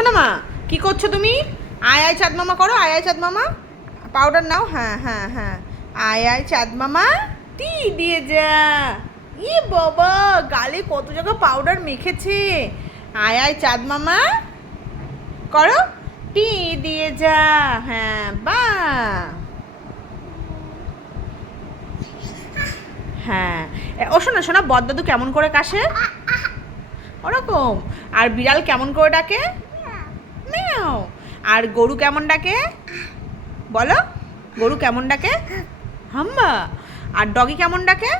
ওঠো না মা, কি করছো তুমি? আয় আয় চাঁদ মামা করো, আয় আয় চাঁদ মামা। পাউডার নাও, হ্যাঁ হ্যাঁ হ্যাঁ। আয় আয় চাঁদ মামা, টি দিয়ে যা। ই বাবা, গালে কত জায়গা পাউডার মেখেছে। আয় আয় চাঁদ মামা করো, টি দিয়ে যা। হ্যাঁ বা, হ্যাঁ। ও শোনা শোনা, বদদাদু কেমন করে কাশে? ওরকম। আর বিড়াল কেমন করে ডাকে? ম্যাও। আর গরু কেমন ডাকে? বলো, গরু কেমন ডাকে? হাম্বা। আর ডগি কেমন ডাকে?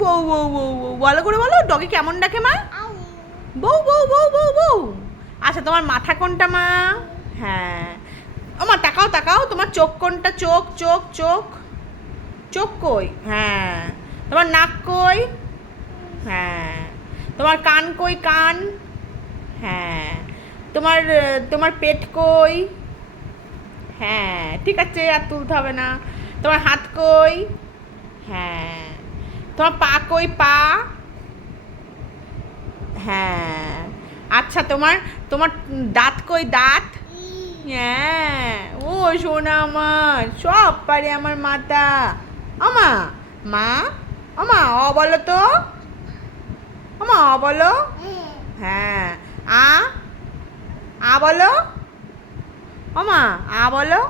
বউ বউ বউ বউ, ভালো করে বলো, ডগি কেমন ডাকে মা? বউ বউ বউ বউ বউ। আচ্ছা, তোমার মাথা কোনটা মা? হ্যাঁ। ও মা, তাকাও তাকাও, তোমার চোখ কোনটা? চোখ চোখ চোখ, চোখ কই? হ্যাঁ। তোমার নাক কই? হ্যাঁ। তোমার কান কই? কান। হ্যাঁ। তোমার তোমার পেট কই? হ্যাঁ, ঠিক আছে, আর তুলতে হবে না। তোমার হাত কই? হ্যাঁ। তোমার পা কই? পা। হ্যাঁ। আচ্ছা, তোমার তোমার দাঁত কই? দাঁত। হ্যাঁ। ও সোনা আমার, সব পারে আমার মাথা। আমা, মা, আমা অ বলো তো, আমা অ বলো। হ্যাঁ। আ, আ বলো। আমা আ বলো,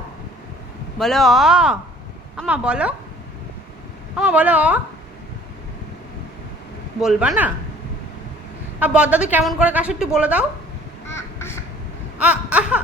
বলো অ। আমা বলো, আমা বলো অ। বলবা না? আর বদদাদু কেমন করে কাশে একটু বলে দাও। আ আহা